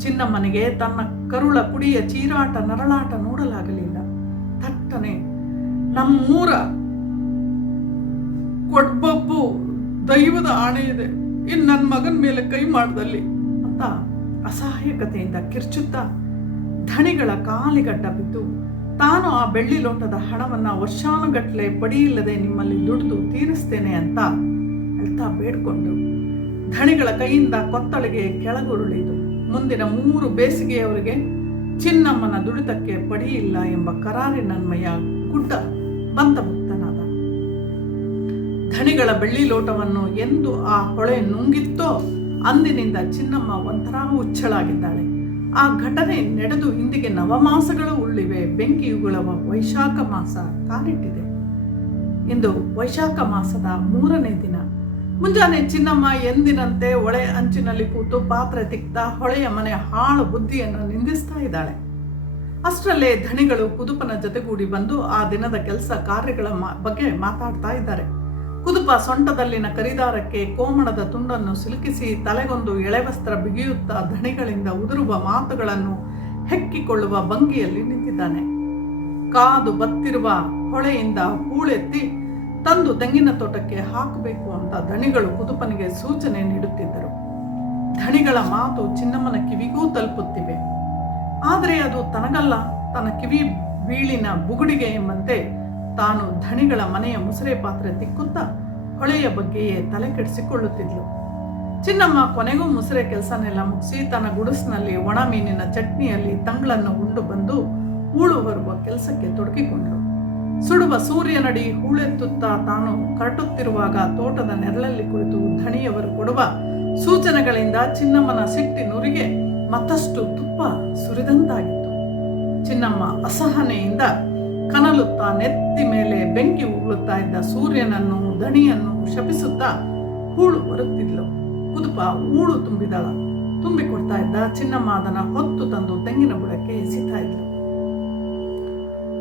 ಚಿನ್ನಮ್ಮನಿಗೆ ತನ್ನ ಕರುಳ ಕುಡಿಯ ಚೀರಾಟ ನರಳಾಟ ನೋಡಲಾಗಲಿಲ್ಲ. ತಟ್ಟನೆ ನಮ್ಮೂರ ಕೊಡ್ಬಬ್ಬು ದೈವದ ಆಣೆ ಇದೆ, ಇನ್ನು ನನ್ನ ಮಗನ ಮೇಲೆ ಕೈ ಮಾಡ್ದಲ್ಲಿ ಅಂತ ಅಸಹಾಯಕತೆಯಿಂದ ಕಿರ್ಚುತ್ತಾ ಧಣಿಗಳ ಕಾಲಿಗಡ್ಡ ಬಿದ್ದು ತಾನು ಆ ಬೆಳ್ಳಿ ಲೋಟದ ಹಣವನ್ನ ವರ್ಷಾನುಗಟ್ಟಲೆ ಪಡಿಯಿಲ್ಲದೆ ನಿಮ್ಮಲ್ಲಿ ದುಡಿದು ತೀರಿಸ್ತೇನೆ ಅಂತ ಅಳ್ತಾ ಬೇಡ್ಕೊಂಡು ಧಣಿಗಳ ಕೈಯಿಂದ ಕೊತ್ತಳಿಗೆ ಕೆಳಗುರುಳಿದು ಮುಂದಿನ 3 ಬೇಸಿಗೆಯವರೆಗೆ ಚಿನ್ನಮ್ಮನ ದುಡಿತಕ್ಕೆ ಪಡಿಯಿಲ್ಲ ಎಂಬ ಕರಾರಿನನ್ಮಯ ಗುಡ್ಡ ಬಂಧಮುಕ್ತನಾದ. ಧಣಿಗಳ ಬೆಳ್ಳಿ ಲೋಟವನ್ನು ಎಂದು ಆ ಹೊಳೆ ನುಂಗಿತ್ತೋ ಅಂದಿನಿಂದ ಚಿನ್ನಮ್ಮ ಒಂಥರ ಹುಚ್ಚಳಾಗಿದ್ದಾಳೆ. ಆ ಘಟನೆ ನಡೆದು ಇಂದಿಗೆ 9 ಮಾಸಗಳು ಉಳ್ಳಿವೆ. ಬೆಂಕಿಯುಗುಳವ ವೈಶಾಖ ಮಾಸ ಕಾಲಿಟ್ಟಿದೆ. ಇಂದು ವೈಶಾಖ ಮಾಸದ 3ನೇ ದಿನ. ಮುಂಜಾನೆ ಚಿನ್ನಮ್ಮ ಎಂದಿನಂತೆ ಹೊಳೆ ಅಂಚಿನಲ್ಲಿ ಕೂತು ಪಾತ್ರೆ ತಿಕ್ತಾ ಹೊಳೆಯ ಮನೆ ಹಾಳು ಬುದ್ಧಿಯನ್ನು ನಿಂದಿಸ್ತಾ ಇದ್ದಾಳೆ. ಅಷ್ಟರಲ್ಲೇ ಧಣಿಗಳು ಕುದುಪನ ಜೊತೆಗೂಡಿ ಬಂದು ಆ ದಿನದ ಕೆಲಸ ಕಾರ್ಯಗಳ ಬಗ್ಗೆ ಮಾತಾಡ್ತಾ ಇದ್ದಾರೆ. ಕುದುಪ ಸೊಂಟದಲ್ಲಿನ ಕರಿದಾರಕ್ಕೆ ಕೋಮಣದ ತುಂಡನ್ನು ಸಿಲುಕಿಸಿ ತಲೆಗೊಂದು ಎಳೆವಸ್ತ್ರ ಬಿಗಿಯುತ್ತಾ ಧಣಿಗಳಿಂದ ಉದುರುವ ಮಾತುಗಳನ್ನು ಹೆಕ್ಕಿಕೊಳ್ಳುವ ಭಂಗಿಯಲ್ಲಿ ನಿಂತಿದ್ದಾನೆ. ಕಾದು ಬತ್ತಿರುವ ಹೊಳೆಯಿಂದ ಹೂಳೆತ್ತಿ ತಂದು ತೆಂಗಿನ ತೋಟಕ್ಕೆ ಹಾಕಬೇಕು ಅಂತ ಧಣಿಗಳು ಕುದುಪನಿಗೆ ಸೂಚನೆ ನೀಡುತ್ತಿದ್ದರು. ಧಣಿಗಳ ಮಾತು ಚಿನ್ನಮ್ಮನ ಕಿವಿಗೂ ತಲುಪುತ್ತಿವೆ. ಆದರೆ ಅದು ತನಗಲ್ಲ, ತನ್ನ ಕಿವಿ ಬೀಳಿನ ಬುಗುಡಿಗೆ ಎಂಬಂತೆ ತಾನು ಧಣಿಗಳ ಮನೆಯ ಮುಸುರೆ ಪಾತ್ರೆ ತಿಕ್ಕುತ್ತಾ ಹೊಳೆಯ ಬಗ್ಗೆಯೇ ತಲೆ ಕೆಡಿಸಿಕೊಳ್ಳುತ್ತಿದ್ಲು. ಚಿನ್ನಮ್ಮ ಕೊನೆಗೂ ಮುಸುರೆ ಕೆಲಸನೆಲ್ಲ ಮುಗಿಸಿ ತನ್ನ ಗುಡಿಸಿನಲ್ಲಿ ಒಣ ಮೀನಿನ ಚಟ್ನಿಯಲ್ಲಿ ತಂಗಳನ್ನು ಉಂಡು ಬಂದು ಹೂಳು ಬರುವ ಕೆಲಸಕ್ಕೆ ತೊಡಗಿಕೊಂಡಳು. ಸುಡುವ ಸೂರ್ಯನಡಿ ಹೂಳೆತ್ತುತ್ತಾ ತಾನು ಕರಟುತ್ತಿರುವಾಗ ತೋಟದ ನೆರಳಲ್ಲಿ ಕುಳಿತು ಧಣಿಯವರು ಕೊಡುವ ಸೂಚನೆಗಳಿಂದ ಚಿನ್ನಮ್ಮನ ಸಿಟ್ಟಿನುರಿಗೆ ಮತ್ತಷ್ಟು ತುಪ್ಪ ಸುರಿದಂತಾಗಿತ್ತು. ಚಿನ್ನಮ್ಮ ಅಸಹನೆಯಿಂದ ಕನಲುತ್ತಾ ನೆತ್ತಿ ಮೇಲೆ ಬೆಂಕಿ ಉಗುಳುತ್ತಾ ಇದ್ದ ಸೂರ್ಯನನ್ನು ದಣಿಯನ್ನು ಶಪಿಸುತ್ತಾ ಹೂಳು ಬರುತ್ತಿದ್ಲು. ಕುದುಪ ಹೂಳು ತುಂಬಿಕೊಡ್ತಾ ಇದ್ದ ಚಿನ್ನಮ್ಮ ಅದನ್ನು ಹೊತ್ತು ತಂದು ತೆಂಗಿನ ಬುಡಕ್ಕೆ ಎಸಿತಾ ಇದ್ಲು.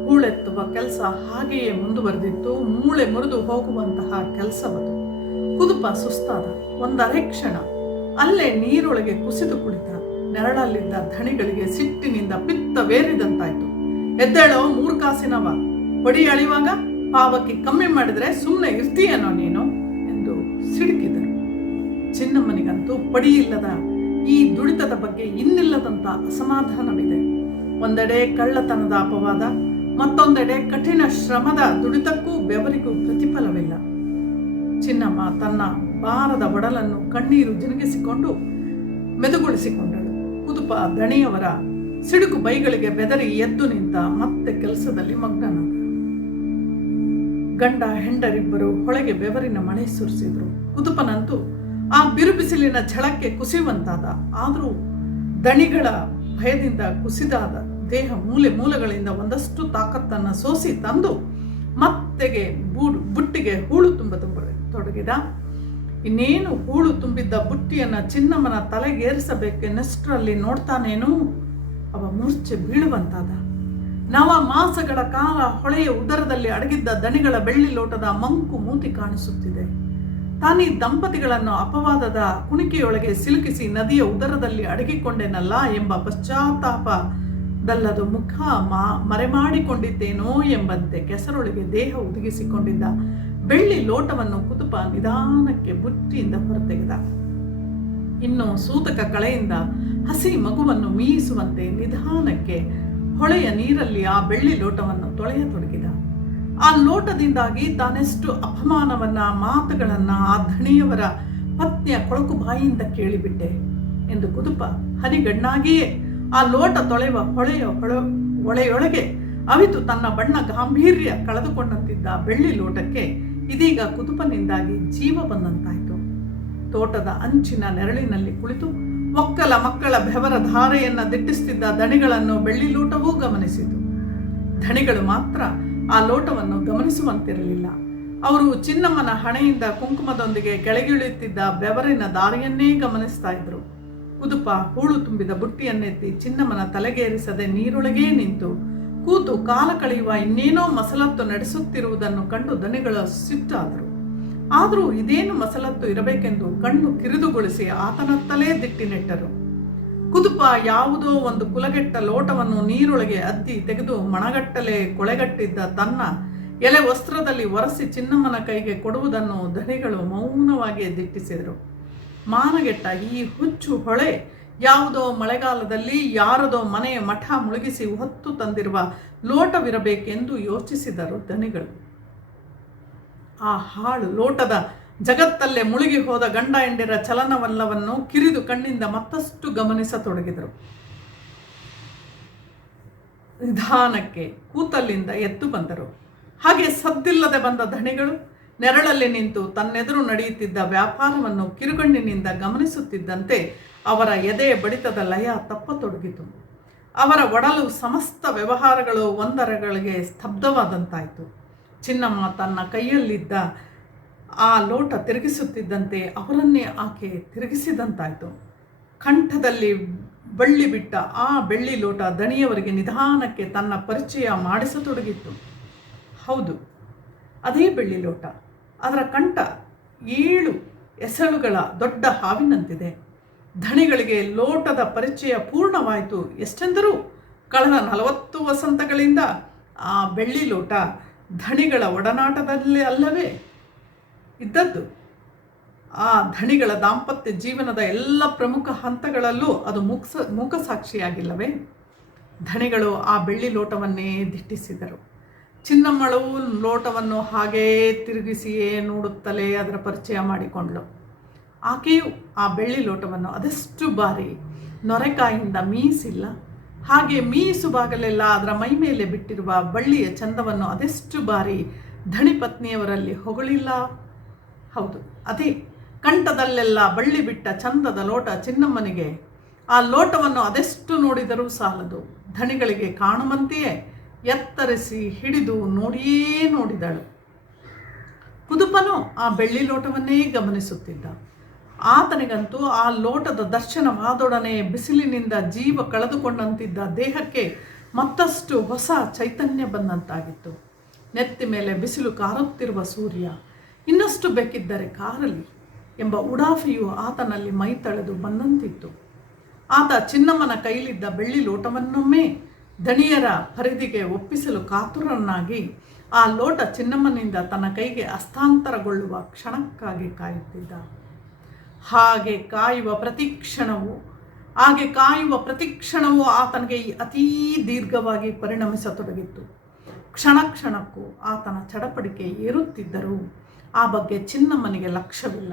ಹೂಳೆತ್ತುವ ಕೆಲಸ ಹಾಗೆಯೇ ಮುಂದುವರೆದಿತ್ತು. ಮೂಳೆ ಮುರಿದು ಹೋಗುವಂತಹ ಕೆಲಸವದು. ಕುದುಪ ಸುಸ್ತಾದ. ಒಂದರೆ ಕ್ಷಣ ಅಲ್ಲೇ ನೀರೊಳಗೆ ಕುಸಿದು ಕುಳಿತ. ನೆರಳಲ್ಲಿದ್ದ ಧಣಿಗಳಿಗೆ ಸಿಟ್ಟಿನಿಂದ ಪಿತ್ತವೇರಿದಂತಾಯ್ತು. ಎದ್ದೇಳೋ 3 ಕಾಸಿನವ, ಹೊಡಿ ಅಳಿವಾಗ ಪಾವಕ್ಕೆ ಕಮ್ಮಿ ಮಾಡಿದ್ರೆ ಸುಮ್ಮನೆ ಇರ್ತೀಯನೋ ನೀನು ಎಂದು ಸಿಡುಕಿದರು. ಚಿನ್ನಮ್ಮನಿಗಂತೂ ಪಡಿಯಿಲ್ಲದ ಈ ದುಡಿತದ ಬಗ್ಗೆ ಇನ್ನಿಲ್ಲದಂಥ ಅಸಮಾಧಾನವಿದೆ. ಒಂದೆಡೆ ಕಳ್ಳತನದ ಅಪವಾದ, ಮತ್ತೊಂದೆಡೆ ಕಠಿಣ ಶ್ರಮದ ದುಡಿತಕ್ಕೂ ಬೆವರಿಗೂ ಪ್ರತಿಫಲವಿಲ್ಲ. ಚಿನ್ನಮ್ಮ ತನ್ನ ಭಾರದ ಒಡಲನ್ನು ಕಣ್ಣೀರು ಜಿನುಗಿಸಿಕೊಂಡು ಮೆದುಗೊಳಿಸಿಕೊಂಡಳು. ಕುದುಪ ದಣಿಯವರ ಸಿಡುಕು ಬೈಗಳಿಗೆ ಬೆದರಿ ಎದ್ದು ನಿಂತ ಮತ್ತೆ ಕೆಲಸದಲ್ಲಿ ಮಗ್ನನಾದ. ಗಂಡ ಹೆಂಡರಿಬ್ಬರು ಹೊಳೆಗೆ ಬೆವರಿನ ಮಳೆ ಸುರಿಸಿದ್ರು. ಕುದುಪನಂತೂ ಆ ಬಿರುಬಿಸಿಲಿನ ಝಳಕ್ಕೆ ಕುಸಿಯುವಂತಾದ. ಆದರೂ ದಣಿಗಳ ಭಯದಿಂದ ಕುಸಿದಾದ ದೇಹ ಮೂಲೆಗಳಿಂದ ಒಂದಷ್ಟು ತಾಕತ್ತನ್ನು ಸೋಸಿ ತಂದು ಮತ್ತೆಗೆ ಬುಟ್ಟಿಗೆ ಹೂಳು ತೊಡಗಿದ. ಇನ್ನೇನು ಹೂಳು ತುಂಬಿದ್ದ ಬುಟ್ಟಿಯನ್ನು ಚಿನ್ನಮ್ಮನ ತಲೆಗೇರಿಸಬೇಕೆನ್ನಷ್ಟರಲ್ಲಿ ನೋಡ್ತಾನೇನು ಅವ ಮೂರ್ಛೆ ಬೀಳುವಂತಾದ. ನವ ಮಾಸಗಳ ಕಾಲ ಹೊಳೆಯ ಉದರದಲ್ಲಿ ಅಡಗಿದ್ದ ದಣಿಗಳ ಬೆಳ್ಳಿ ಲೋಟದ ಮಂಕು ಮೂತಿ ಕಾಣಿಸುತ್ತಿದೆ. ತಾನೀ ದಂಪತಿಗಳನ್ನು ಅಪವಾದದ ಕುಣಿಕೆಯೊಳಗೆ ಸಿಲುಕಿಸಿ ನದಿಯ ಉದರದಲ್ಲಿ ಅಡಗಿಕೊಂಡೆನಲ್ಲ ಎಂಬ ಪಶ್ಚಾತ್ತಾಪದಲ್ಲದು ಮುಖ ಮರೆಮಾಡಿಕೊಂಡಿದ್ದೇನೋ ಎಂಬಂತೆ ಕೆಸರೊಳಗೆ ದೇಹ ಉದುಗಿಸಿಕೊಂಡಿದ್ದ ಬೆಳ್ಳಿ ಲೋಟವನ್ನು ಕುದುಪ ನಿಧಾನಕ್ಕೆ ಬುಟ್ಟಿಯಿಂದ ಹೊರತೆಗೆದ. ಇನ್ನು ಸೂತಕ ಕಳೆಯಿಂದ ಹಸಿ ಮಗುವನ್ನು ಮೀಯಿಸುವಂತೆ ನಿಧಾನಕ್ಕೆ ಹೊಳೆಯ ನೀರಲ್ಲಿ ಆ ಬೆಳ್ಳಿ ಲೋಟವನ್ನು ತೊಳೆಯತೊಡಗಿದ. ಆ ಲೋಟದಿಂದಾಗಿ ತಾನೆಷ್ಟು ಅಪಮಾನವನ್ನ ಮಾತುಗಳನ್ನ ಆ ಧಣಿಯವರ ಪತ್ನಿಯ ಕೊಳಕು ಬಾಯಿಯಿಂದ ಕೇಳಿಬಿಟ್ಟೆ ಎಂದು ಕುದುಪ ಹನಿಗಣ್ಣಾಗಿಯೇ ಆ ಲೋಟ ತೊಳೆಯುವ ಹೊಳೆಯೊಳಗೆ ಅವಿತು ತನ್ನ ಬಣ್ಣ ಗಾಂಭೀರ್ಯ ಕಳೆದುಕೊಂಡಂತಿದ್ದ ಬೆಳ್ಳಿ ಲೋಟಕ್ಕೆ ಇದೀಗ ಕುದುಪನಿಂದಾಗಿ ಜೀವ ಬಂದಂತಾಯಿತು. ತೋಟದ ಅಂಚಿನ ನೆರಳಿನಲ್ಲಿ ಕುಳಿತು ಒಕ್ಕಲ ಮಕ್ಕಳ ಬೆವರ ಧಾರೆಯನ್ನ ದಿಟ್ಟಿಸುತ್ತಿದ್ದ ದಣಿಗಳನ್ನು ಬೆಳ್ಳಿ ಲೋಟವೂ ಗಮನಿಸಿತು. ಧಣಿಗಳು ಮಾತ್ರ ಆ ಲೋಟವನ್ನು ಗಮನಿಸುವಂತಿರಲಿಲ್ಲ. ಅವರು ಚಿನ್ನಮ್ಮನ ಹಣೆಯಿಂದ ಕುಂಕುಮದೊಂದಿಗೆ ಕೆಳಗಿಳಿಯುತ್ತಿದ್ದ ಬೆವರಿನ ದಾರಿಯನ್ನೇ ಗಮನಿಸ್ತಾ ಇದ್ರು. ಕುದುಪ ಹೂಳು ತುಂಬಿದ ಬುಟ್ಟಿಯನ್ನೆತ್ತಿ ಚಿನ್ನಮ್ಮನ ತಲೆಗೇರಿಸದೆ ನೀರೊಳಗೇ ನಿಂತು ಕೂತು ಕಾಲ ಕಳೆಯುವ ಇನ್ನೇನೋ ಮಸಲತ್ತು ನಡೆಸುತ್ತಿರುವುದನ್ನು ಕಂಡು ದಣಿಗಳು ಸಿಟ್ಟಾದರು. ಆದರೂ ಇದೇನು ಮಸಲತ್ತು ಇರಬೇಕೆಂದು ಕಣ್ಣು ಕಿರಿದುಗೊಳಿಸಿ ಆತನತ್ತಲೇ ದಿಟ್ಟಿ ನೆಟ್ಟರು. ಕುದುಪ ಯಾವುದೋ ಒಂದು ಕುಲಗೆಟ್ಟ ಲೋಟವನ್ನು ನೀರೊಳಗೆ ಅದ್ದಿ ತೆಗೆದು ಮಣಗಟ್ಟಲೆ ಕೊಳೆಗಟ್ಟಿದ್ದ ತನ್ನ ಎಲೆ ವಸ್ತ್ರದಲ್ಲಿ ಒರೆಸಿ ಚಿನ್ನಮ್ಮನ ಕೈಗೆ ಕೊಡುವುದನ್ನು ದಣಿಗಳು ಮೌನವಾಗಿ ದಿಟ್ಟಿಸಿದರು. ಮಾನಗೆಟ್ಟ ಈ ಹುಚ್ಚು ಹೊಳೆ ಯಾವುದೋ ಮಳೆಗಾಲದಲ್ಲಿ ಯಾರದೋ ಮನೆಯ ಮಠ ಮುಳುಗಿಸಿ ಹೊತ್ತು ತಂದಿರುವ ಲೋಟವಿರಬೇಕೆಂದು ಯೋಚಿಸಿದರು ದಣಿಗಳು. ಆ ಹಾಳು ಲೋಟದ ಜಗತ್ತಲ್ಲೇ ಮುಳುಗಿ ಹೋದ ಗಂಡ ಹೆಂಡಿರ ಚಲನವಲ್ಲವನ್ನು ಕಿರಿದು ಕಣ್ಣಿಂದ ಮತ್ತಷ್ಟು ಗಮನಿಸತೊಡಗಿದರು. ನಿಧಾನಕ್ಕೆ ಕೂತಲ್ಲಿಂದ ಎದ್ದು ಬಂದರು. ಹಾಗೆ ಸದ್ದಿಲ್ಲದೆ ಬಂದ ಧಣಿಗಳು ನೆರಳಲ್ಲಿ ನಿಂತು ತನ್ನೆದುರು ನಡೆಯುತ್ತಿದ್ದ ವ್ಯಾಪಾರವನ್ನು ಕಿರುಗಣ್ಣಿನಿಂದ ಗಮನಿಸುತ್ತಿದ್ದಂತೆ ಅವರ ಎದೆಯ ಬಡಿತದ ಲಯ ತಪ್ಪತೊಡಗಿತು. ಅವರ ಒಡಲು ಸಮಸ್ತ ವ್ಯವಹಾರಗಳು ಒಂದರಗಳಿಗೆ ಸ್ತಬ್ಧವಾದಂತಾಯಿತು. ಚಿನ್ನಮ್ಮ ತನ್ನ ಕೈಯಲ್ಲಿದ್ದ ಆ ಲೋಟ ತಿರುಗಿಸುತ್ತಿದ್ದಂತೆ ಅವರನ್ನೇ ಆಕೆ ತಿರುಗಿಸಿದಂತಾಯಿತು. ಕಂಠದಲ್ಲಿ ಬಳ್ಳಿ ಬಿಟ್ಟ ಆ ಬೆಳ್ಳಿ ಲೋಟ ದಣಿಯವರಿಗೆ ನಿಧಾನಕ್ಕೆ ತನ್ನ ಪರಿಚಯ ಮಾಡಿಸತೊಡಗಿತ್ತು. ಹೌದು, ಅದೇ ಬೆಳ್ಳಿ ಲೋಟ. ಅದರ ಕಂಠ 7 ಎಸಳುಗಳ ದೊಡ್ಡ ಹಾವಿನಂತಿದೆ. ಧಣಿಗಳಿಗೆ ಲೋಟದ ಪರಿಚಯ ಪೂರ್ಣವಾಯಿತು. ಎಷ್ಟೆಂದರೂ ಕಳೆದ 40 ವಸಂತಗಳಿಂದ ಆ ಬೆಳ್ಳಿ ಲೋಟ ಧಣಿಗಳ ಒಡನಾಟದಲ್ಲಿ ಅಲ್ಲವೇ ಇದ್ದದ್ದು. ಆ ಧಣಿಗಳ ದಾಂಪತ್ಯ ಜೀವನದ ಎಲ್ಲ ಪ್ರಮುಖ ಹಂತಗಳಲ್ಲೂ ಅದು ಮೂಕಸಾಕ್ಷಿಯಾಗಿಲ್ಲವೇ? ಧಣಿಗಳು ಆ ಬೆಳ್ಳಿ ಲೋಟವನ್ನೇ ದಿಟ್ಟಿಸಿದರು. ಚಿನ್ನಮ್ಮಳು ಲೋಟವನ್ನು ಹಾಗೇ ತಿರುಗಿಸಿಯೇ ನೋಡುತ್ತಲೇ ಅದರ ಪರಿಚಯ ಮಾಡಿಕೊಂಡಳು. ಆಕೆಯು ಆ ಬೆಳ್ಳಿ ಲೋಟವನ್ನು ಅದೆಷ್ಟು ಬಾರಿ ನೊರೆಕಾಯಿಂದ ಮೀಸಿಲ್ಲ. ಹಾಗೆ ಮೀಸುಬಾಗಲೆಲ್ಲ ಅದರ ಮೈ ಮೇಲೆ ಬಿಟ್ಟಿರುವ ಬಳ್ಳಿಯ ಚಂದವನ್ನು ಅದೆಷ್ಟು ಬಾರಿ ಧಣಿಪತ್ನಿಯವರಲ್ಲಿ ಹೊಗಳಿಲ್ಲ. ಹೌದು, ಅದೇ ಕಂಠದಲ್ಲೆಲ್ಲ ಬಳ್ಳಿ ಬಿಟ್ಟ ಚಂದದ ಲೋಟ ಚಿನ್ನಮ್ಮನಿಗೆ. ಆ ಲೋಟವನ್ನು ಅದೆಷ್ಟು ನೋಡಿದರೂ ಸಾಲದು. ಧಣಿಗಳಿಗೆ ಕಾಣುವಂತೆಯೇ ಎತ್ತರಿಸಿ ಹಿಡಿದು ನೋಡಿಯೇ ನೋಡಿದಳು. ಕುದುಪನು ಆ ಬೆಳ್ಳಿ ಲೋಟವನ್ನೇ ಗಮನಿಸುತ್ತಿದ್ದ. ಆತನಿಗಂತೂ ಆ ಲೋಟದ ದರ್ಶನವಾದೊಡನೆ ಬಿಸಿಲಿನಿಂದ ಜೀವ ಕಳೆದುಕೊಂಡಂತಿದ್ದ ದೇಹಕ್ಕೆ ಮತ್ತಷ್ಟು ಹೊಸ ಚೈತನ್ಯ ಬಂದಂತಾಗಿತ್ತು. ನೆತ್ತಿ ಮೇಲೆ ಬಿಸಿಲು ಕಾರುತ್ತಿರುವ ಸೂರ್ಯ ಇನ್ನಷ್ಟು ಬೇಕಿದ್ದರೆ ಕಾರಲಿ ಎಂಬ ಉಡಾಫಿಯು ಆತನಲ್ಲಿ ಮೈ ತಳೆದು ಬಂದಂತಿತ್ತು. ಆತ ಚಿನ್ನಮ್ಮನ ಕೈಲಿದ್ದ ಬೆಳ್ಳಿ ಲೋಟವನ್ನೊಮ್ಮೆ ದಣಿಯರ ಪರಿಧಿಗೆ ಒಪ್ಪಿಸಲು ಕಾತುರನಾಗಿ ಆ ಲೋಟ ಚಿನ್ನಮ್ಮನಿಂದ ತನ್ನ ಕೈಗೆ ಹಸ್ತಾಂತರಗೊಳ್ಳುವ ಕ್ಷಣಕ್ಕಾಗಿ ಕಾಯುತ್ತಿದ್ದ. ಹಾಗೆ ಕಾಯುವ ಪ್ರತಿಕ್ಷಣವೂ ಆತನಿಗೆ ಅತೀ ದೀರ್ಘವಾಗಿ ಪರಿಣಮಿಸತೊಡಗಿತ್ತು. ಕ್ಷಣ ಕ್ಷಣಕ್ಕೂ ಆತನ ಚಡಪಡಿಕೆ ಏರುತ್ತಿದ್ದರೂ ಆ ಬಗ್ಗೆ ಚಿನ್ನಮ್ಮನಿಗೆ ಲಕ್ಷ್ಯವಿಲ್ಲ.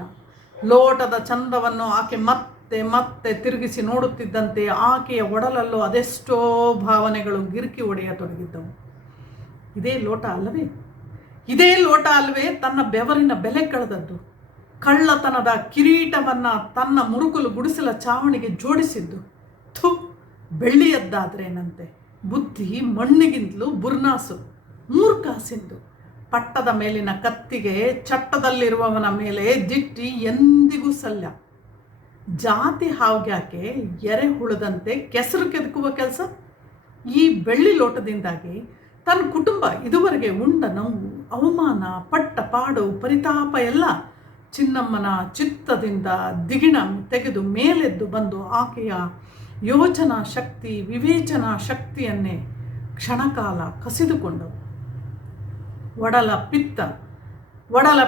ಲೋಟದ ಚಂದವನ್ನು ಆಕೆ ಮತ್ತೆ ಮತ್ತೆ ತಿರುಗಿಸಿ ನೋಡುತ್ತಿದ್ದಂತೆ ಆಕೆಯ ಒಡಲಲ್ಲೂ ಅದೆಷ್ಟೋ ಭಾವನೆಗಳು ಗಿರುಕಿ ಹೊಡೆಯತೊಡಗಿದ್ದವು. ಇದೇ ಲೋಟ ಅಲ್ಲವೇ ತನ್ನ ಬೆವರಿನ ಬೆಲೆ ಕಳೆದದ್ದು? ಕಳ್ಳತನದ ಕಿರೀಟವನ್ನು ತನ್ನ ಮುರುಕುಲು ಗುಡಿಸಲ ಚಾವಣಿಗೆ ಜೋಡಿಸಿದ್ದು? ಬೆಳ್ಳಿಯದ್ದಾದ್ರೇನಂತೆ, ಬುದ್ಧಿ ಮಣ್ಣಿಗಿಂತಲೂ ಬುರ್ನಾಸು, ಮೂರ್ಖಾಸಿಂದು. ಪಟ್ಟದ ಮೇಲಿನ ಕತ್ತಿಗೆ ಚಟ್ಟದಲ್ಲಿರುವವನ ಮೇಲೆ ದಿಟ್ಟಿ ಎಂದಿಗೂ ಸಲ್ಯ. ಜಾತಿ ಹಾವ್ಗ್ಯಾಕೆ ಎರೆಹುಳದಂತೆ ಕೆಸರು ಕೆದಕುವ ಕೆಲಸ? ಈ ಬೆಳ್ಳಿ ಲೋಟದಿಂದಾಗಿ ತನ್ನ ಕುಟುಂಬ ಇದುವರೆಗೆ ಉಂಡ ನೋವು, ಅವಮಾನ, ಪಟ್ಟ ಪಾಡು, ಪರಿತಾಪ ಎಲ್ಲ ಚಿನ್ನಮ್ಮನ ಚಿತ್ತದಿಂದ ದಿಗಿಣ ತೆಗೆದು ಮೇಲೆದ್ದು ಬಂದು ಆಕೆಯ ಯೋಚನಾ ಶಕ್ತಿ, ವಿವೇಚನಾ ಶಕ್ತಿಯನ್ನೇ ಕ್ಷಣಕಾಲ ಕಸಿದುಕೊಂಡವು. ಒಡಲ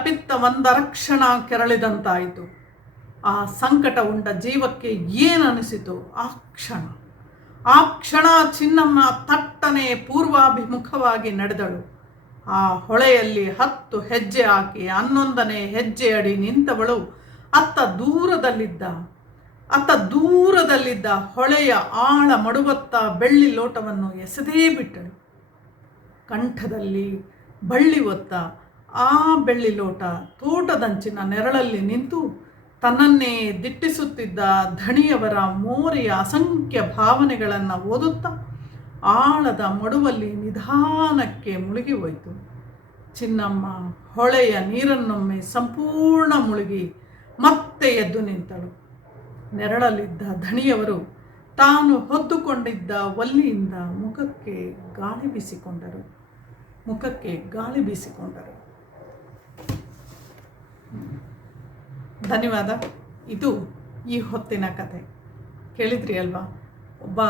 ಪಿತ್ತ ಒಂದರಕ್ಷಣ ಕೆರಳಿದಂತಾಯಿತು. ಆ ಸಂಕಟ ಉಂಡ ಜೀವಕ್ಕೆ ಏನನಿಸಿತು ಆ ಕ್ಷಣ ಚಿನ್ನಮ್ಮ ತಟ್ಟನೆ ಪೂರ್ವಾಭಿಮುಖವಾಗಿ ನಡೆದಳು. ಆ ಹೊಳೆಯಲ್ಲಿ 10 ಹೆಜ್ಜೆ ಹಾಕಿ 11ನೇ ಹೆಜ್ಜೆ ಅಡಿ ನಿಂತವಳು ಅತ್ತ ದೂರದಲ್ಲಿದ್ದ ಹೊಳೆಯ ಆಳ ಮಡುವತ್ತ ಬೆಳ್ಳಿ ಲೋಟವನ್ನು ಎಸೆದೇ ಬಿಟ್ಟಳು. ಕಂಠದಲ್ಲಿ ಬಳ್ಳಿ ಹೊತ್ತ ಆ ಬೆಳ್ಳಿ ಲೋಟ ತೋಟದಂಚಿನ ನೆರಳಲ್ಲಿ ನಿಂತು ತನ್ನನ್ನೇ ದಿಟ್ಟಿಸುತ್ತಿದ್ದ ಧಣಿಯವರ ಮೋರೆಯ ಅಸಂಖ್ಯ ಭಾವನೆಗಳನ್ನು ಓದುತ್ತಾ ಆಳದ ಮಡುವಲ್ಲಿ ನಿಧಾನಕ್ಕೆ ಮುಳುಗಿ ಹೋಯಿತು. ಚಿನ್ನಮ್ಮ ಹೊಳೆಯ ನೀರನ್ನೊಮ್ಮೆ ಸಂಪೂರ್ಣ ಮುಳುಗಿ ಮತ್ತೆ ಎದ್ದು ನಿಂತಳು. ನೆರಳಲ್ಲಿದ್ದ ಧಣಿಯವರು ತಾನು ಹೊದ್ದುಕೊಂಡಿದ್ದ ಒಲ್ಲಿಯಿಂದ ಮುಖಕ್ಕೆ ಗಾಳಿ ಬೀಸಿಕೊಂಡರು. ಧನ್ಯವಾದ. ಇದು ಈ ಹೊತ್ತಿನ ಕತೆ. ಕೇಳಿದ್ರಿ ಅಲ್ವಾ? ಒಬ್ಬ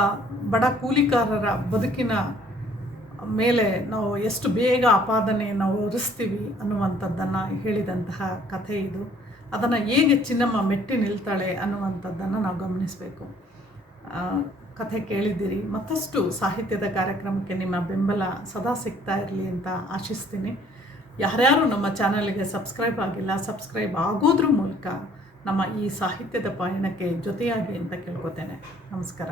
ಬಡ ಕೂಲಿಕಾರರ ಬದುಕಿನ ಮೇಲೆ ನಾವು ಎಷ್ಟು ಬೇಗ ಆಪಾದನೆಯನ್ನು ಹೊರಿಸ್ತೀವಿ ಅನ್ನುವಂಥದ್ದನ್ನು ಹೇಳಿದಂತಹ ಕಥೆ ಇದು. ಅದನ್ನು ಹೇಗೆ ಚಿನ್ನಮ್ಮ ಮೆಟ್ಟಿ ನಿಲ್ತಾಳೆ ಅನ್ನುವಂಥದ್ದನ್ನು ನಾವು ಗಮನಿಸಬೇಕು. ಕಥೆ ಕೇಳಿದ್ದೀರಿ. ಮತ್ತಷ್ಟು ಸಾಹಿತ್ಯದ ಕಾರ್ಯಕ್ರಮಕ್ಕೆ ನಿಮ್ಮ ಬೆಂಬಲ ಸದಾ ಸಿಗ್ತಾ ಇರಲಿ ಅಂತ ಆಶಿಸ್ತೀನಿ. ಯಾರ್ಯಾರು ನಮ್ಮ ಚಾನಲ್ಗೆ ಸಬ್ಸ್ಕ್ರೈಬ್ ಆಗಿಲ್ಲ, ಸಬ್ಸ್ಕ್ರೈಬ್ ಆಗೋದ್ರ ಮೂಲಕ ನಮ್ಮ ಈ ಸಾಹಿತ್ಯದ ಪಯಣಕ್ಕೆ ಜೊತೆಯಾಗಿ ಅಂತ ಕೇಳ್ಕೊತೇನೆ. ನಮಸ್ಕಾರ.